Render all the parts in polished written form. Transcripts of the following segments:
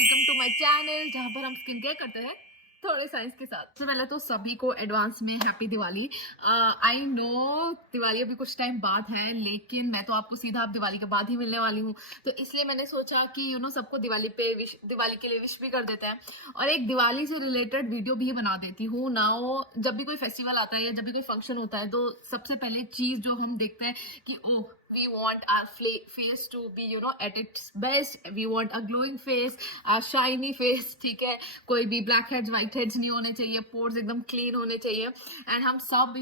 Welcome to my channel जहां पर हम स्किन केयर करते हैं थोड़े साइंस के साथ। सबसे पहले तो सभी को एडवांस में happy Diwali. I know Diwali अभी कुछ टाइम बाद है, लेकिन मैं तो आपको सीधा अब दिवाली के बाद ही मिलने वाली हूँ, तो इसलिए मैंने सोचा कि सबको दिवाली पे दिवाली के लिए विश भी कर देते हैं और एक दिवाली से रिलेटेड वीडियो भी बना देती हूँ ना। जब भी कोई फेस्टिवल आता है या जब भी कोई फंक्शन होता है तो सबसे पहले चीज जो हम देखते हैं कि ओह, we want our face to be at its best, we want a glowing face, a shiny face, ठीक है। कोई भी ब्लैक हेड्स व्हाइट हेड्स नहीं होने चाहिए, पोर्स एकदम क्लीन होने चाहिए। एंड हम सब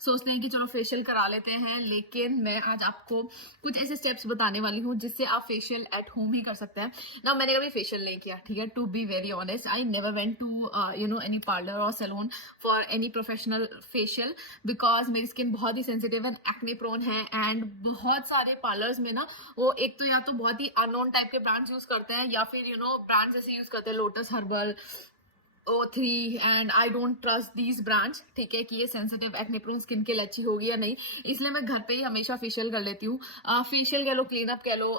सोचते हैं कि चलो फेशियल करा लेते हैं, लेकिन मैं आज आपको कुछ ऐसे स्टेप्स बताने वाली हूँ जिससे आप फेशियल एट होम ही कर सकते हैं ना। मैंने कभी फेशियल नहीं किया, ठीक है, to be very honest. I never went to any parlour और salon for any professional facial because मेरी स्किन बहुत ही सेंसिटिव एंड एक्ने प्रोन है। एंड बहुत सारे पार्लर्स में ना वो एक तो या तो बहुत ही अननोन टाइप के ब्रांड्स यूज करते हैं या फिर ब्रांड्स ऐसे यूज करते हैं, lotus herbal, O3, and I don't trust these brands, ठीक है, कि ये सेंसिटिव एक्ने प्रोन स्किन के लिए अच्छी होगी या नहीं। इसलिए मैं घर पे ही हमेशा फेशियल कर लेती हूँ। फेशियल कह लो, क्लीन अप कह लो,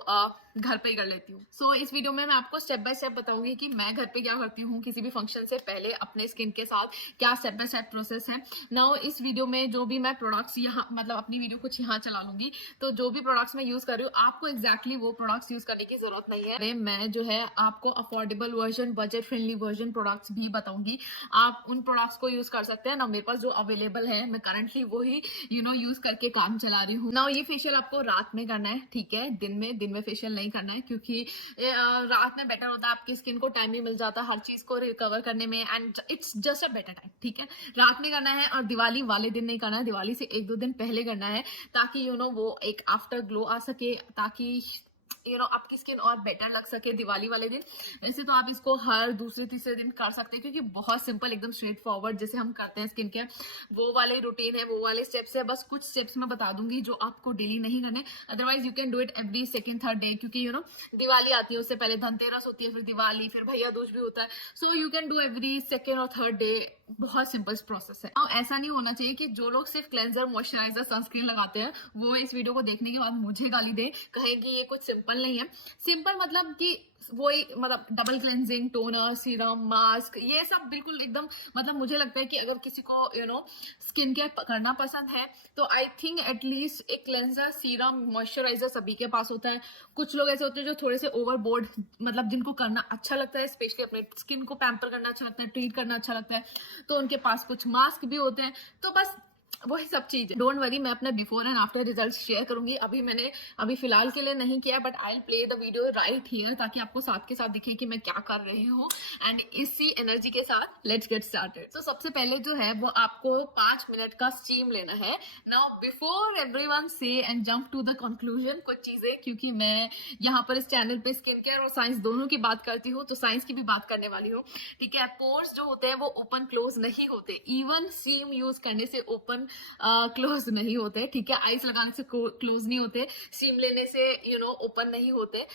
घर पे ही कर लेती हूँ। सो इस वीडियो में मैं आपको स्टेप बाय स्टेप बताऊंगी कि मैं घर पे क्या करती हूँ किसी भी फंक्शन से पहले अपने स्किन के साथ, क्या स्टेप बाय स्टेप प्रोसेस है। नाउ इस वीडियो में जो भी मैं प्रोडक्ट्स यहाँ मतलब अपनी वीडियो कुछ यहाँ चला लूंगी, तो जो भी प्रोडक्ट्स मैं यूज कर रही हूँ आपको एग्जैक्टली वो प्रोडक्ट्स यूज करने की जरूरत नहीं है। मैं जो है आपको affordable version, budget friendly version products भी बताऊंगी, आप उन प्रोडक्ट्स को यूज कर सकते हैं ना। मेरे पास जो अवेलेबल है मैं करंटली वही यूज करके काम चला रही हूँ ना। ये फेशियल आपको रात में करना है, ठीक है, दिन में फेशियल नहीं करना है, क्योंकि रात में बेटर होता है, आपकी स्किन को टाइम भी मिल जाता है हर चीज को रिकवर करने में, and it's just a better time, ठीक है। रात में करना है और दिवाली वाले दिन नहीं करना है, दिवाली से एक दो दिन पहले करना है, ताकि वो एक आफ्टर ग्लो आ सके, ताकि आपकी स्किन और बेटर लग सके दिवाली वाले दिन। वैसे तो आप इसको हर दूसरे तीसरे दिन कर सकते हैं, क्योंकि बहुत सिंपल, एकदम स्ट्रेट फॉरवर्ड जैसे हम करते हैं स्किन केयर, वो वाले रूटीन है, वो वाले स्टेप्स है। बस कुछ स्टेप्स मैं बता दूंगी जो आपको डेली नहीं करने, otherwise you can do it every second third day, क्योंकि दिवाली आती है, उससे पहले धनतेरस होती है, फिर दिवाली, फिर भैया दूज भी होता है। So you can do every second और थर्ड डे। बहुत सिंपल प्रोसेस है। अब ऐसा नहीं होना चाहिए कि जो लोग सिर्फ क्लेंजर, मॉइस्चराइजर, सनस्क्रीन लगाते हैं वो इस वीडियो को देखने के बाद मुझे गाली दे, कहें कि ये कुछ सिंपल नहीं है। सिंपल मतलब कि वही double cleansing, toner, serum, mask, ये सब बिल्कुल एकदम मुझे लगता है कि अगर किसी को स्किन केयर करना पसंद है तो आई थिंक एटलीस्ट एक क्लेंजर, सीरम, मॉइस्चराइजर सभी के पास होता है। कुछ लोग ऐसे होते हैं जो थोड़े से ओवरबोर्ड, जिनको करना अच्छा लगता है, स्पेशली अपने स्किन को पैम्पर करना अच्छा लगता है, ट्रीट करना अच्छा लगता है, तो उनके पास कुछ मास्क भी होते हैं। तो बस वही सब चीज, डोंट वरी, मैं अपने before and after results share करूंगी। अभी फिलहाल के लिए नहीं किया, but I will play the video right here, ताकि आपको साथ के साथ दिखे कि मैं क्या कर रही हूँ। एंड इसी एनर्जी के साथ लेट्स गेट स्टार्टेड। तो सबसे पहले जो है वो आपको 5 मिनट का स्टीम लेना है। Now before everyone say and jump to the conclusion, कुछ चीजें, क्योंकि मैं यहाँ पर इस चैनल पे स्किन केयर और साइंस दोनों की बात करती हूँ, तो साइंस की भी बात करने वाली हूँ, ठीक है। पोर्स जो होते हैं वो ओपन क्लोज नहीं होते, इवन सीम यूज करने से ओपन क्लोज नहीं होते, ठीक है। आइस लगाने से क्लोज नहीं होते, सीम लेने से ओपन नहीं होते।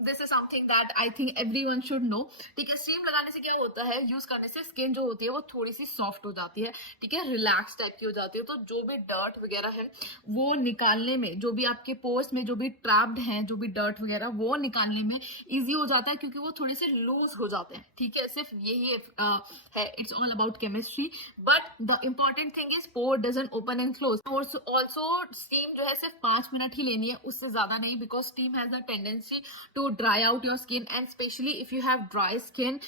This is something that I think everyone should know, ठीक है। स्टीम लगाने से क्या होता है, यूज करने से स्किन जो होती है वो थोड़ी सी सॉफ्ट हो जाती है, ठीक है, रिलैक्स टाइप की हो जाती है। तो जो भी डर्ट वगैरह है वो निकालने में, जो भी आपके पोर्स में जो भी ट्रैप्ड हैं, जो भी डर्ट वगैरह, वो निकालने में इजी हो जाता है, क्योंकि वो थोड़े से लूज हो जाते हैं, ठीक है। सिर्फ यही है, it's all about chemistry, but the important thing is pore doesn't open and close. Also steam जो है सिर्फ 5 मिनट ही लेनी है, उससे ज्यादा नहीं, because steam has the tendency to dry out your skin, and specially if you have dry skin,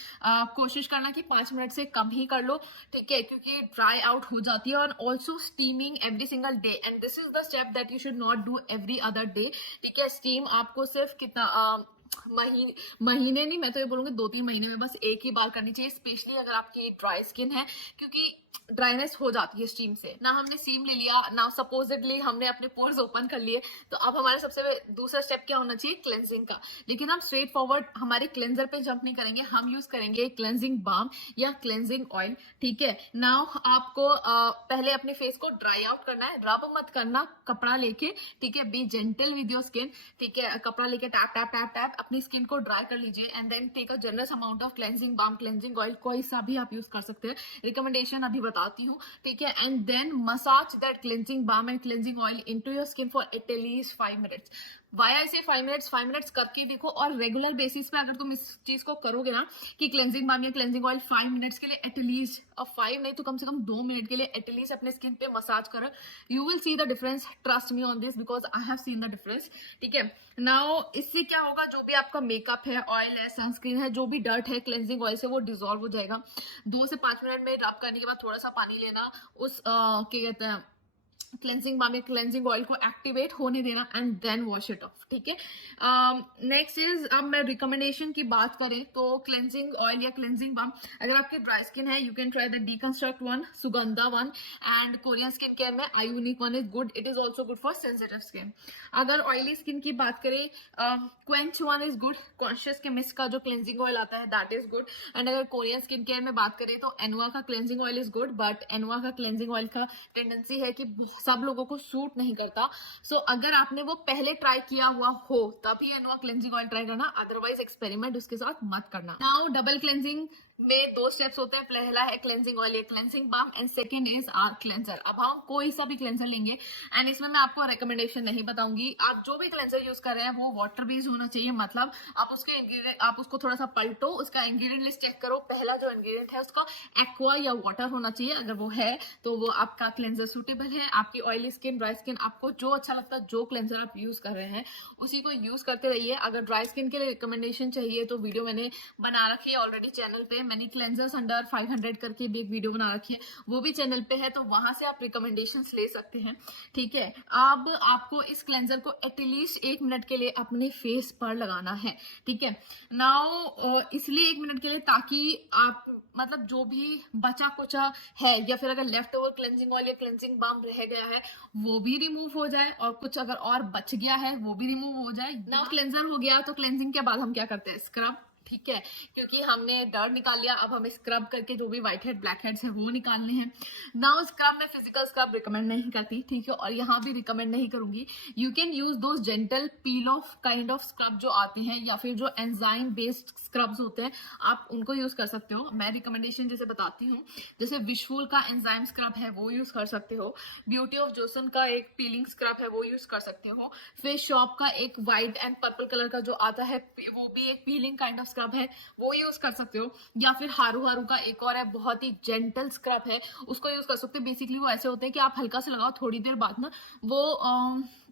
कोशिश करना कि 5 मिनट से कम ही कर लो, ठीक है, क्योंकि ड्राई आउट हो जाती है। और also steaming every single day, and this is the step that you should not do every other day, ठीक है। स्टीम आपको सिर्फ कितना महीने नहीं, मैं तो ये बोलूंगी 2-3 महीने में बस एक ही बार करनी चाहिए, स्पेशली अगर आपकी ड्राई स्किन है, क्योंकि ड्राइनेस हो जाती है स्टीम से ना। हमने स्टीम ले लिया ना, सपोजिटली हमने अपने पोर्स ओपन कर लिए, तो अब हमारे सबसे दूसरा स्टेप क्या होना चाहिए, क्लेंजिंग का। लेकिन हम स्ट्रेट फॉरवर्ड हमारे क्लेंजर पे जंप नहीं करेंगे, हम यूज करेंगे क्लेंजिंग बाम या क्लेंजिंग ऑयल, ठीक है। नाउ आपको पहले अपने फेस को ड्राई आउट करना है, रब मत करना, कपड़ा लेके, ठीक है, be gentle with your skin, ठीक है। कपड़ा लेके टैप टैप टैप टैप अपनी स्किन को ड्राई कर लीजिए, and then take a generous amount of cleansing balm, cleansing oil, कोई सा भी आप यूज कर सकते हैं, रिकमेंडेशन अभी बताती हूँ, ठीक है। And then massage that cleansing balm and cleansing oil into your skin for at least 5 minutes. Why I say 5 minutes करके देखो, और रेगुलर बेसिस पे अगर तुम इस चीज को करोगे ना कि क्लेंजिंग बाम या क्लेंजिंग ऑयल 5 मिनट्स के लिए एटलीस्ट, अब 5 नहीं तो कम से कम 2 मिनट के लिए एटलीस्ट अपने स्किन पे मसाज करो, you will see the difference, trust me on this because I have seen the difference. ठीक है, नाउ इससे क्या होगा, जो भी आपका मेकअप है, ऑयल है, सनस्क्रीन है, जो भी डर्ट है क्लेंजिंग ऑयल से वो डिजोल्व हो जाएगा। 2 से 5 मिनट में रब करने के बाद थोड़ा सा पानी लेना, उस क्या कहते हैं क्लेंजिंग बाम या क्लेंजिंग ऑयल को एक्टिवेट होने देना and then wash it off. ठीक है, नेक्स्ट इज, अब मैं रिकमेंडेशन की बात करें तो क्लेंजिंग ऑयल या क्लेंजिंग बाम, अगर आपकी ड्राई स्किन है you can try the Deconstruct one, Sugandha one, and Korean skin care में iUNIK one is good, it is also good for sensitive skin. अगर ऑयली स्किन की बात करें, Quench one is good, Conscious Chemist का जो cleansing oil आता है that is good. And अगर कोरियन स्किन केयर में बात करें तो एनवा का cleansing oil is good, but Anua का क्लेंजिंग ऑयल का टेंडेंसी है कि सब लोगों को सूट नहीं करता। सो अगर आपने वो पहले ट्राई किया हुआ हो तभी एनवा क्लेंजिंग ऑयल ट्राई करना, अदरवाइज एक्सपेरिमेंट उसके साथ मत करना। नाउ डबल क्लेंजिंग में 2 स्टेप्स होते हैं, पहला है क्लेंजिंग ऑयल या cleansing balm and second is our cleanser. अब हम कोई सा भी क्लेंसर लेंगे एंड इसमें मैं आपको रिकमेंडेशन नहीं बताऊंगी, आप जो भी क्लेंसर यूज कर रहे हैं वो वाटर बेस्ड होना चाहिए, मतलब आप उसके इंग्रेडिएंट, आप उसको थोड़ा सा पलटो, उसका इंग्रेडिएंट लिस्ट चेक करो, पहला जो इंग्रेडिएंट है उसका एक्वा या वाटर होना चाहिए, अगर वो है तो वो आपका क्लेंसर सूटेबल है। आपकी ऑयली स्किन, ड्राई स्किन, आपको जो अच्छा लगता है, जो क्लेंसर आप यूज कर रहे हैं उसी को यूज करते रहिए। अगर ड्राई स्किन के लिए रिकमेंडेशन चाहिए तो वीडियो मैंने बना रखी है ऑलरेडी चैनल पे, मैंने क्लेंसर्स अंडर 500 करके भी एक वीडियो बना रखी है, वो भी चैनल पे है, तो वहां से आप रिकमेंडेशंस ले सकते हैं। ठीक है, अब आपको इस क्लेंसर को एटलीस्ट 1 मिनट के लिए अपने फेस पर लगाना है। ठीक है, नाउ इसलिए 1 मिनट के लिए ताकि आप मतलब जो भी बचा कुचा है या फिर अगर लेफ्ट ओवर क्लेंजिंग ऑयल या क्लेंजिंग बाम रह गया है वो भी रिमूव हो जाए, और कुछ अगर और बच गया है वो भी रिमूव हो जाए। नाउ क्लेंजर हो गया, तो क्लेंजिंग के बाद हम क्या करते हैं, स्क्रब। ठीक है, क्योंकि हमने डर निकाल लिया, अब हमें स्क्रब करके जो भी व्हाइट हेड ब्लैक हेड्स है वो निकालने हैं। नाउ स्क्रब में फिजिकल स्क्रब रिकमेंड नहीं करती, ठीक है, और यहाँ भी रिकमेंड नहीं करूंगी। You can use those gentle peel of kind of scrub जो आते हैं, या फिर जो एंजाइम बेस्ड स्क्रब्स होते हैं आप उनको यूज कर सकते हो। मैं रिकमेंडेशन जैसे बताती हूँ, जैसे विशफुल का एंजाइम स्क्रब है वो यूज कर सकते हो, ब्यूटी ऑफ जोसन का एक पीलिंग स्क्रब है वो यूज कर सकते हो, फेस शॉप का एक व्हाइट एंड पर्पल कलर का जो आता है वो भी एक पीलिंग काइंड ऑफ स्क्रब है वो यूज कर सकते हो, या फिर हारू हारू का एक और है बहुत ही जेंटल स्क्रब है उसको यूज कर सकते हो। बेसिकली वो ऐसे होते हैं कि आप हल्का से लगाओ, थोड़ी देर बाद ना वो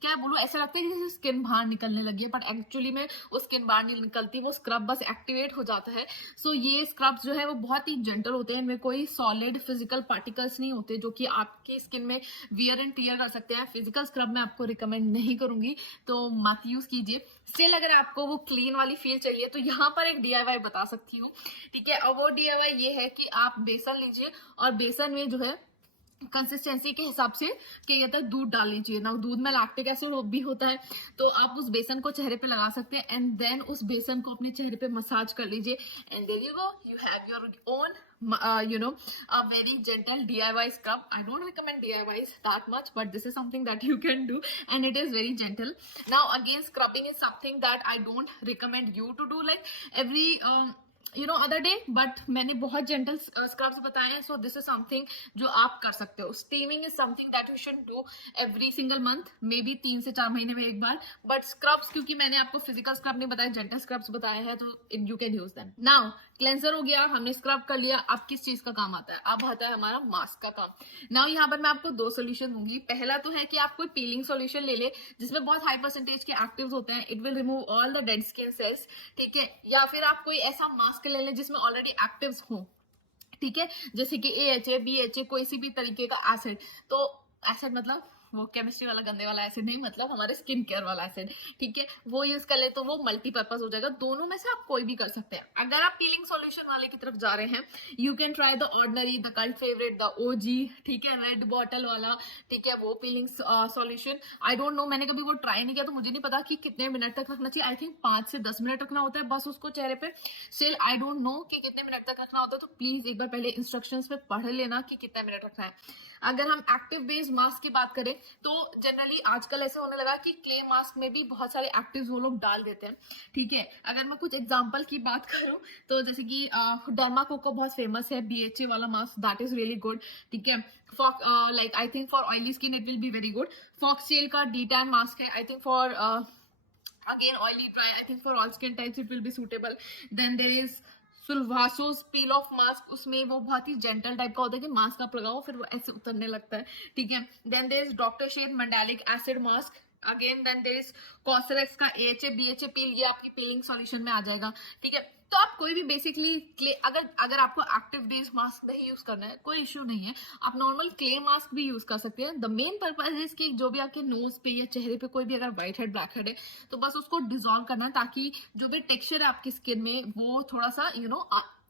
क्या बोलूं, ऐसा लगता है कि जैसे स्किन बाहर निकलने लगी है, बट एक्चुअली में वो स्किन बाहर नहीं निकलती, वो स्क्रब बस एक्टिवेट हो जाता है। सो ये स्क्रब्स जो है वो बहुत ही जेंटल होते हैं, इनमें कोई सॉलिड फिजिकल पार्टिकल्स नहीं होते जो कि आपकी स्किन में वियर एंड टियर कर सकते हैं। फिजिकल स्क्रब मैं आपको रिकमेंड नहीं करूंगी, तो मत यूज कीजिए। स्टिल अगर आपको वो क्लीन वाली फील चाहिए तो यहाँ पर एक DIY बता सकती हूँ। ठीक है, और वो DIY ये है कि आप बेसन लीजिए और बेसन में जो है कंसिस्टेंसी के हिसाब से क्या कहता है दूध डाल लीजिए ना, दूध में लैक्टिक एसिड भी होता है, तो आप उस बेसन को चेहरे पे लगा सकते हैं एंड देन उस बेसन को अपने चेहरे पे मसाज कर लीजिए and there you go, you have your own a very gentle DIY scrub. I don't recommend DIYs that much, but this is something that you can do and it is very gentle. Now again, scrubbing is something that I don't recommend you to do like every other day, but मैंने बहुत gentle scrubs बताए हैं, so this is something जो आप कर सकते हो। Steaming is something that you should do every single month, may be 3 से 4 महीने में एक बार, बट स्क्रब्स क्योंकि मैंने आपको फिजिकल स्क्रब नहीं बताया, जेंटल स्क्रब्स बताया है, तो you can use them. Now cleanser हो गया, हमने स्क्रब कर लिया, अब किस चीज का काम आता है, अब आता है हमारा मास्क का काम। नाउ यहाँ पर मैं आपको 2 सोल्यूशन दूंगी। पहला तो है कि आप कोई पीलिंग सोल्यूशन ले ले जिसमें बहुत हाई परसेंटेज के एक्टिव्स होते हैं, it will remove all the dead skin cells. ठीक है, या फिर आप कोई ऐसा मास्क ले लें जिसमें ऑलरेडी एक्टिव्स हो, ठीक है, जैसे कि AHA, BHA, कोई सी भी तरीके का एसिड। तो एसिड मतलब वो केमिस्ट्री वाला गंदे वाला एसिड नहीं, मतलब हमारे स्किन केयर वाला एसिड, ठीक है, वो यूज कर ले तो वो मल्टीपर्पज हो जाएगा। दोनों में से आप कोई भी कर सकते हैं। अगर आप पीलिंग सॉल्यूशन वाले की तरफ जा रहे हैं, you can try the ordinary, the cult favourite, the OG, ठीक है, रेड बॉटल वाला, ठीक है, वो piling solution. I don't know, मैंने कभी वो ट्राई नहीं किया तो मुझे नहीं पता कि कितने मिनट तक रखना चाहिए। आई थिंक 5 से 10 मिनट रखना होता है बस उसको चेहरे पे। स्टिल आई डोंट नो कि कितने मिनट तक रखना होता है, तो प्लीज एक बार पहले इंस्ट्रक्शंस में पढ़ लेना कि कितना मिनट रखना है। अगर हम एक्टिव बेस्ड मास्क की बात करें तो जनरली आजकल ऐसे होने लगा कि क्ले मास्क में भी बहुत सारे एक्टिव्स वो लोग डाल देते हैं। ठीक है, अगर मैं कुछ एग्जांपल की बात करूं तो जैसे कि डर्माकोको बहुत फेमस है, BHA वाला mask, that is really good. ठीक है, like I think for oily skin it will be very good. Foxtail का D-tan मास्क है, I think for Again, oily, dry, I think for all skin types it will be suitable. Then there is Sulwhasoo peel off mask, उसमें वो बहुत ही gentle type का होता है कि mask आप लगाओ फिर वो ऐसे उतरने लगता है, ठीक है. Then there is doctor Sheth's mandelic acid mask. Again then there is COSRX का एएचए बीएचए पील, ये आपकी पीलिंग सॉल्यूशन में आ जाएगा, ठीक है. तो आप कोई भी बेसिकली अगर अगर आपको एक्टिव डेज मास्क नहीं यूज करना है कोई इश्यू नहीं है, आप नॉर्मल क्ले मास्क भी यूज कर सकते हैं. द मेन पर्पज इज कि जो भी आपके नोज पे या चेहरे पे कोई भी अगर व्हाइट हेड ब्लैक हेड है तो बस उसको डिजोल्व करना है ताकि जो भी टेक्सचर है आपकी स्किन में वो थोड़ा सा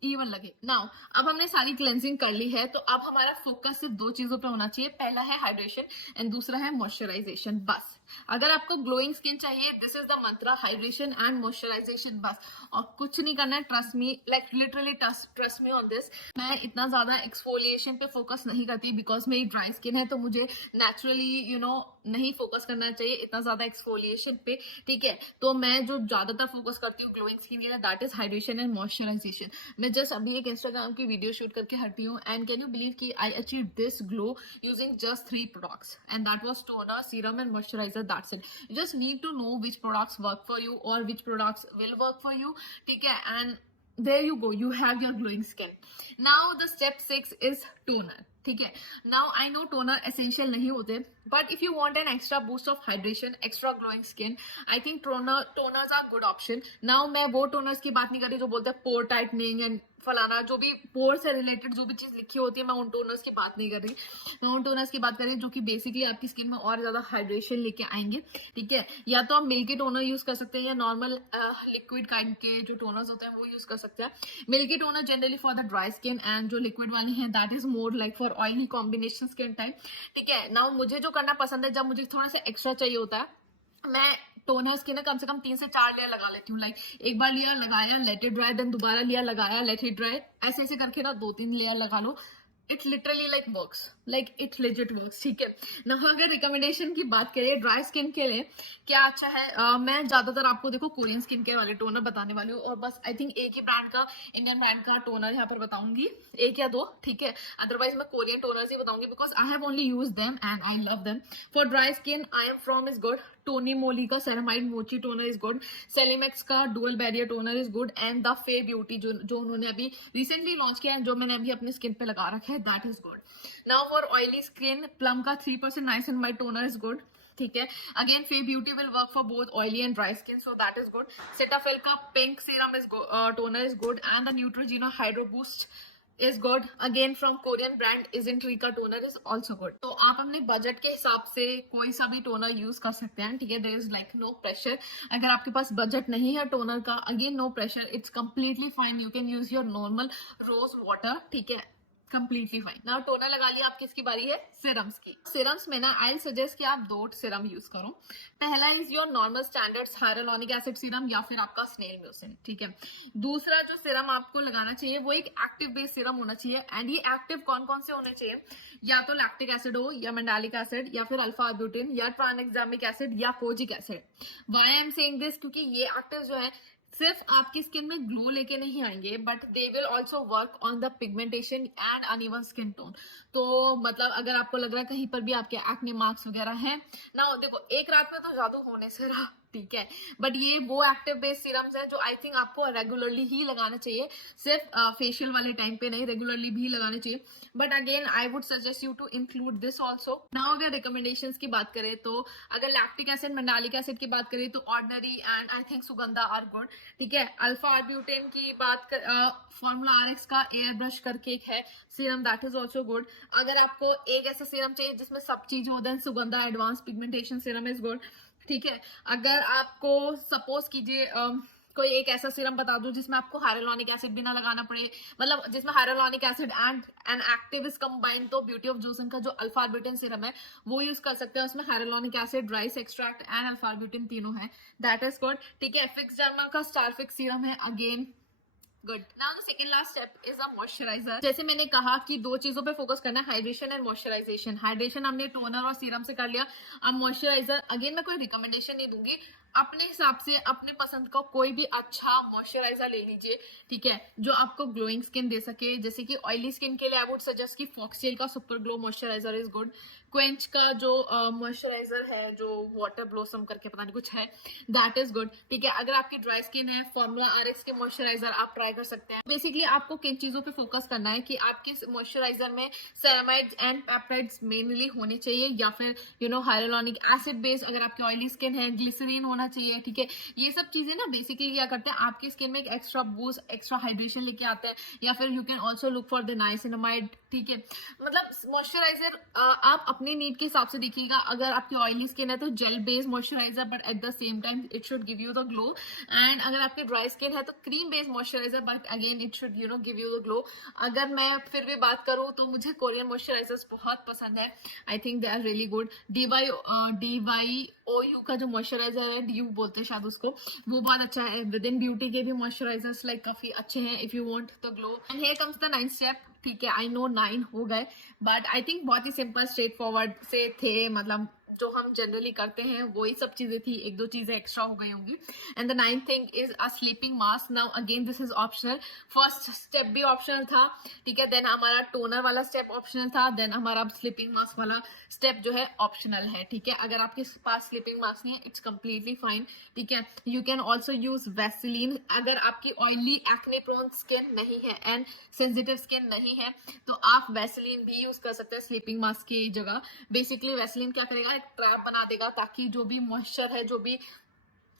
इवन लगे. नाउ अब हमने सारी क्लेंजिंग कर ली है तो अब हमारा फोकस सिर्फ दो चीजों पे होना चाहिए. पहला है हाइड्रेशन एंड दूसरा है मॉइस्चराइजेशन. बस अगर आपको ग्लोइंग स्किन चाहिए this is the Mantra, hydration and moisturisation बस, और कुछ नहीं करना है. Trust me, like literally trust me on this. मैं इतना ज्यादा एक्सफोलिएशन पे फोकस नहीं करती बिकॉज मेरी ड्राई स्किन है तो मुझे नेचुरली नहीं फोकस करना चाहिए इतना ज्यादा एक्सफोलिएशन पे, ठीक है. तो मैं जो ज्यादातर फोकस करती हूँ ग्लोइंग स्किन के लिए that is hydration and moisturisation. मैं जस्ट अभी एक इंस्टाग्राम की वीडियो शूट करके हटी हूँ एंड कैन यू बिलीव कि I achieve this glow using just 3 products and that was toner, serum and moisturiser. That's it. You just need to know which products work for you or which products will work for you, ठीक है. And there you go, you have your glowing skin. Now the step 6 is toner, ठीक है. Now I know toner essential नहीं होते but if you want an extra boost of hydration, extra glowing skin, I think toners are good option. Now मैं वो toners की बात नहीं कर रही जो बोलते हैं pore tightening and फलाना, जो भी पोर से रिलेटेड जो भी चीज लिखी होती है मैं उन टोनर्स की बात नहीं कर रही. मैं उन टोनर्स की बात कर रही हूँ जो कि बेसिकली आपकी स्किन में और ज्यादा हाइड्रेशन लेके आएंगे, ठीक है. या तो आप मिल्की टोनर यूज कर सकते हैं या नॉर्मल लिक्विड काइंड के जो टोनर्स होते हैं वो यूज कर सकते हैं. Milky toner generally for the dry skin and जो लिक्विड वाले हैं that is more like for oily combination skin type, ठीक है. नाउ मुझे जो करना पसंद है जब मुझे थोड़ा सा एक्स्ट्रा चाहिए होता है मैं टोनर्स के ना कम से कम 3 से 4 लेयर लगा लेती हूँ. लाइक एक बार लिया लगाया लेट इट ड्राई, देन दोबारा लिया लगाया लेट इट ड्राई, ऐसे ऐसे करके ना 2-3 लेयर लगा लो. It literally like works, like it legit works, ठीक है ना. अगर रिकमेंडेशन की बात करें ड्राई स्किन के लिए क्या अच्छा है, मैं ज्यादातर आपको देखो कोरियन स्किन केयर वाले टोनर बताने वाली हूँ और बस आई थिंक एक ही ब्रांड का, इंडियन ब्रांड का टोनर यहाँ पर बताऊंगी, 1 या 2, ठीक है. अदरवाइज मैं कोरियन टोनर्स ही बताऊंगी because I have only use them and I love them. For dry skin I am from is good, Tony Moly का ceramide mochi toner is good, Celimax का dual barrier toner is good and the Fae Beauty जो उन्होंने अभी recently launch किया है जो मैंने अभी अपने स्किन पे लगा रखा है that is good. Now for oily skin plum का 3% नाइसिनमाइड टोनर इज गुड, ठीक है. Again Fae Beauty will work for both oily and dry skin so that is good. Cetaphil का pink serum is toner is good and the Neutrogena hydro boost is good. Again from Korean brand Isn't toner is also good. तो आप अपने budget के हिसाब से कोई सा भी टोनर यूज कर सकते हैं, ठीक है. There is like no pressure. अगर आपके पास बजट नहीं है टोनर का again no pressure, it's completely fine. You can use your normal rose water, ठीक है, कंप्लीटली फाइन. नाउ टोनर लगा लिया, अब किसकी बारी है, सिरम्स की. सिरम्स में ना आई सजेस्ट कि आप 2 सिरम यूज करो. पहला is your normal standard hyaluronic acid Siram या फिर आपका स्नेल म्यूसिन, ठीक है. दूसरा जो सिरम आपको लगाना चाहिए वो एक एक्टिव बेस्ड सिरम होना चाहिए एंड ये एक्टिव कौन कौन से होने चाहिए, या तो लैक्टिक एसिड हो या मंडालिक एसिड या फिर अल्फा ब्यूटिन या ट्रांएग्जामिक एसिड या kojic acid. Why I am saying this, क्योंकि ये एक्टिव जो है सिर्फ आपकी स्किन में ग्लो लेके नहीं आएंगे but they will also work on the pigmentation and uneven skin tone. तो मतलब अगर आपको लग रहा है कहीं पर भी आपके एक्ने मार्क्स वगैरह हैं ना, देखो एक रात में तो जादू होने से रहा, ठीक है, बट ये वो एक्टिव बेस्ड सीरम्स है जो आई थिंक आपको रेगुलरली ही लगाना चाहिए, सिर्फ फेशियल वाले टाइम पे नहीं, रेगुलरली भी लगाना चाहिए. But again I would suggest you to include this also. Now अगर रिकमेंडेशंस की बात करें तो अगर लैक्टिक एसिड मंडालिक एसिड की बात करें तो ordinary and I think Sugandha are good, ठीक है. अल्फा ब्यूटेन की बात कर फॉर्मूला RX का एयर ब्रश करके एक है serum that is also good. अगर आपको एक ऐसा सीरम चाहिए जिसमें सब चीज हो then Sugandha advance pigmentation serum is good, ठीक है. अगर आपको सपोज कीजिए कोई एक ऐसा सीरम बता दो जिसमें आपको हाइलुरोनिक एसिड भी ना लगाना पड़े, मतलब जिसमें hyaluronic acid and an active is combined, तो ब्यूटी ऑफ जोसन का जो अल्फा ब्यूटिन सीरम है वो यूज कर सकते हैं. उसमें hyaluronic acid, rice extract and alpha arbutin तीनों है, दैट इज गुड, ठीक है. फिक्स डर्मा का स्टार फिक्स सीरम है, again good. Now the second last step is a moisturiser. जैसे मैंने कहा कि 2 चीजों पे फोकस करना है, हाइड्रेशन एंड मॉइस्चराइजेशन. हाइड्रेशन हमने टोनर और सीरम से कर लिया, अब मॉइस्चराइजर. अगेन मैं कोई रिकमेंडेशन नहीं दूंगी, अपने हिसाब से अपने पसंद का कोई भी अच्छा मॉइस्चराइजर ले लीजिए, ठीक है, जो आपको ग्लोइंग स्किन दे सके. जैसे कि ऑयली स्किन के लिए आई वुड सजेस्ट कि फॉक्सटेल का super glow moisturiser is good, quench का जो मॉइस्चराइजर है, जो वाटर ब्लॉसम करके पता नहीं कुछ है, दैट इज गुड। ठीक है, अगर आपकी ड्राई स्किन है, फॉर्मूला RX के मॉइस्चराइजर आप ट्राई कर सकते हैं। बेसिकली आपको किन चीजों पे फोकस करना है कि आपके मॉइस्चराइजर में सेरामाइड्स एंड पेप्टाइड्स मेनली होने चाहिए, या फिर हाइलुरोनिक एसिड बेस्ड, अगर आपकी ऑयली स्किन है ग्लिसरीन होना चाहिए। ठीक है, ये सब चीजें ना बेसिकली क्या करते हैं, आपकी स्किन में एक एक्स्ट्रा बूस्ट, एक्स्ट्रा हाइड्रेशन लेके आते हैं। या फिर you can also look for the niacinamide. ठीक है, मतलब मॉइस्चराइजर आप अपने नीड के हिसाब से देखिएगा। अगर आपकी ऑयली स्किन है तो gel based moisturiser, but at the same time it should give you the glow. And अगर आपकी ड्राई स्किन है तो cream based moisturiser, but again it should give you the glow. अगर मैं फिर भी बात करूँ तो मुझे कोरियन मॉइस्चराइजर्स बहुत पसंद है। I think they are really good. DYOU का जो मॉइस्चराइजर है, DU बोलते हैं शायद उसको, वो बहुत अच्छा है। विद इन ब्यूटी के भी मॉइस्चराइजर्स लाइक काफी अच्छे हैं if you want the glow. And here comes the 9th step. ठीक है, आई नो 9 हो गए, बट आई थिंक बहुत ही सिंपल स्ट्रेट फॉरवर्ड से थे, मतलब जो हम जनरली करते हैं वही सब चीजें थी, एक दो चीजें एक्स्ट्रा हो गई होंगी। And the 9th thing is a sleeping mask. Now again this is optional. First step भी ऑप्शनल था, ठीक है, देन हमारा टोनर वाला स्टेप ऑप्शनल था, देन हमारा स्लीपिंग मास्क वाला स्टेप जो है ऑप्शनल है। ठीक है, अगर आपके पास स्लीपिंग मास्क नहीं है, इट्स कंप्लीटली फाइन। ठीक है, you can also use Vaseline. अगर आपकी ऑयली एक्ने प्रोन स्किन नहीं है एंड सेंसिटिव स्किन नहीं है तो आप वैसलीन भी यूज कर सकते हैं स्लीपिंग मास्क की जगह। बेसिकली वैसलीन क्या करेगा, एक ट्रैप बना देगा ताकि जो भी मॉइस्चर है, जो भी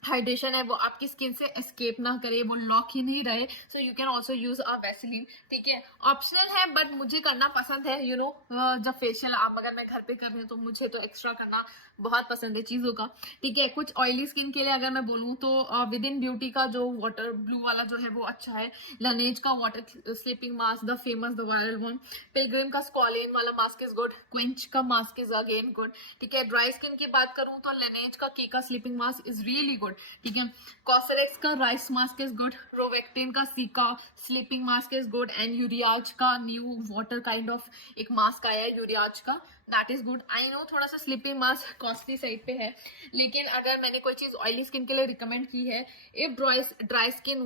हाइड्रेशन है, वो आपकी स्किन से एस्केप ना करे, वो लॉक ही नहीं रहे। So you can also use a Vaseline. ठीक है, ऑप्शनल है बट मुझे करना पसंद है। जब फेशियल आप अगर मैं घर पे कर रही हूँ तो मुझे तो एक्स्ट्रा करना बहुत पसंद है चीजों का। ठीक है, कुछ ऑयली स्किन के लिए अगर मैं बोलूँ तो विद इन ब्यूटी का जो वाटर ब्लू वाला जो है वो अच्छा है। लनेज का water sleeping mask, the famous the viral one. Pilgrim का स्क्वालिन वाला मास्क इज गुड। क्विंच का मास्क इज अगेन गुड। ठीक है, ड्राई स्किन की बात करूँ तो लनेज का केका sleeping mask is really good. ठीक है, कॉस्मेटिक्स का राइस मास्क इज गुड। रोवेक्टिन का caeca sleeping mask is good. And ureas का न्यू वाटर काइंड ऑफ एक मास्क आया है यूरियाज का, that is good. I know थोड़ा सा स्लीपिंग मास्क कॉस्टली साइड पे है, लेकिन अगर मैंने कोई चीज ऑयली स्किन के लिए रिकमेंड की है, if dry skin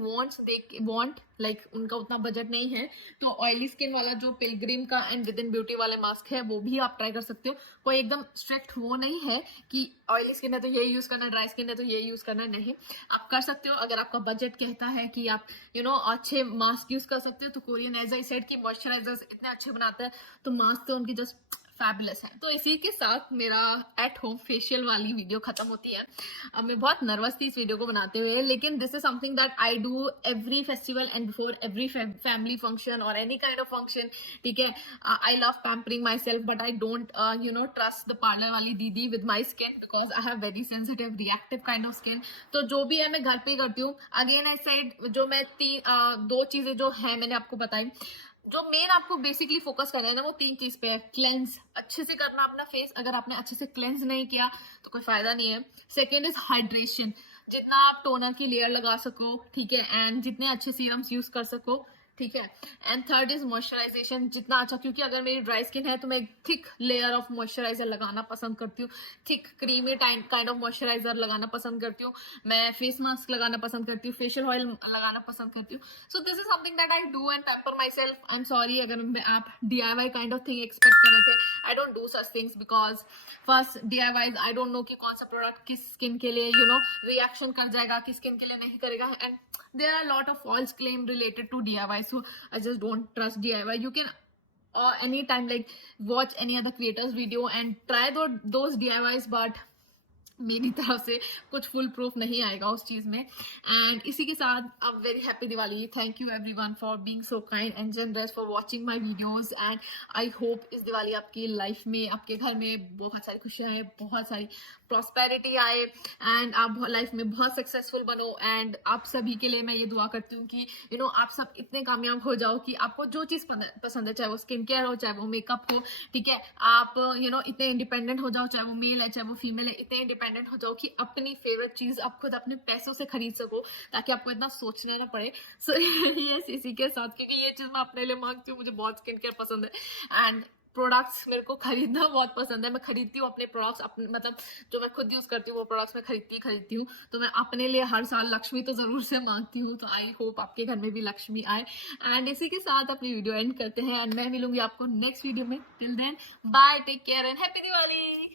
want like उनका उतना बजट नहीं है, तो ऑयली स्किन वाला जो पिलग्रिम का एंड विद इन ब्यूटी वाले मास्क है वो भी आप ट्राई कर सकते हो। कोई एकदम स्ट्रिक्ट वो नहीं है कि ऑयली स्किन है तो ये यूज करना, ड्राई स्किन है तो ये यूज करना, नहीं, आप कर सकते हो। अगर आपका बजट कहता है कि आप अच्छे मास्क यूज कर सकते हो, तो कोरियन एज आई सेड की मॉइस्चराइजर्स इतने अच्छे बनाते हैं, तो मास्क तो उनकी जस्ट फैबुलस है। तो इसी के साथ मेरा एट होम फेशियल वाली वीडियो खत्म होती है। अब मैं बहुत नर्वस थी इस वीडियो को बनाते हुए, लेकिन this is something that I do every festival and before every family function और एनी काइंड ऑफ फंक्शन। ठीक है, I love pampering my self, but I don't trust the parlour वाली दीदी with my skin, because I have very sensitive reactive kind of skin. तो जो भी है मैं घर पे ही करती हूँ। अगेन आई साइड जो मैं दो चीजें जो है मैंने आपको बताई, जो मेन आपको बेसिकली फोकस करना है ना, वो 3 चीज पे है। क्लेंस अच्छे से करना अपना फेस, अगर आपने अच्छे से क्लेंस नहीं किया तो कोई फायदा नहीं है। सेकेंड इज हाइड्रेशन, जितना आप टोनर की लेयर लगा सको, ठीक है, एंड जितने अच्छे सीरम्स यूज कर सको, ठीक है। एंड थर्ड इज मॉइस्चराइजेशन, जितना अच्छा, क्योंकि अगर मेरी ड्राई स्किन है तो मैं थिक लेयर ऑफ मॉइस्चराइजर लगाना पसंद करती हूँ, thick creamy kind of moisturiser लगाना पसंद करती हूँ, मैं फेस मास्क लगाना पसंद करती हूँ, फेशियल ऑयल लगाना पसंद करती हूँ। So this is something that I do and pamper my self. I am sorry अगर आप DIY kind of thing expect कर रहे थे, I don't do such things, because first DIYs I don't know कि कौन सा प्रोडक्ट किस skin के लिए रिएक्शन कर जाएगा, किस स्किन के लिए नहीं करेगा, and there are a lot of false claim related to DIY, so I just don't trust DIY. You can anytime like watch any other creators video and try those DIYs, but मेरी तरफ से कुछ full proof नहीं आएगा उस चीज में। And इसी के साथ अब very happy Diwali. Thank you everyone for being so kind and generous, for watching my videos, and I hope इस दिवाली आपकी लाइफ में, आपके घर में बहुत सारी खुशियां आए, बहुत सारी प्रॉस्पेरिटी आए, एंड आप लाइफ में बहुत सक्सेसफुल बनो। एंड आप सभी के लिए मैं ये दुआ करती हूँ कि आप सब इतने कामयाब हो जाओ कि आपको जो चीज़ पसंद है, चाहे वो स्किन केयर हो, चाहे वो मेकअप हो, ठीक है, आप इतने इंडिपेंडेंट हो जाओ, चाहे वो मेल है चाहे वो फीमेल है, इतने इंडिपेंडेंट हो जाओ कि अपनी फेवरेट चीज़ आप खुद अपने पैसों से खरीद सको, ताकि आपको इतना सोचना ना पड़े। सो यस, इसी के साथ, क्योंकि ये चीज़ मैं अपने लिए मांगती हूँ, मुझे बहुत स्किन केयर पसंद है, एंड प्रोडक्ट्स मेरे को खरीदना बहुत पसंद है। मैं खरीदती हूँ अपने प्रोडक्ट्स, अपने मतलब जो मैं खुद यूज करती हूँ वो प्रोडक्ट्स मैं खरीदती हूँ। तो मैं अपने लिए हर साल लक्ष्मी तो जरूर से मांगती हूँ। तो आई होप आपके घर में भी लक्ष्मी आए। एंड इसी के साथ अपनी वीडियो एंड करते हैं एंड मैं मिलूंगी आपको नेक्स्ट वीडियो में। Till then bye, take care and happy Diwali.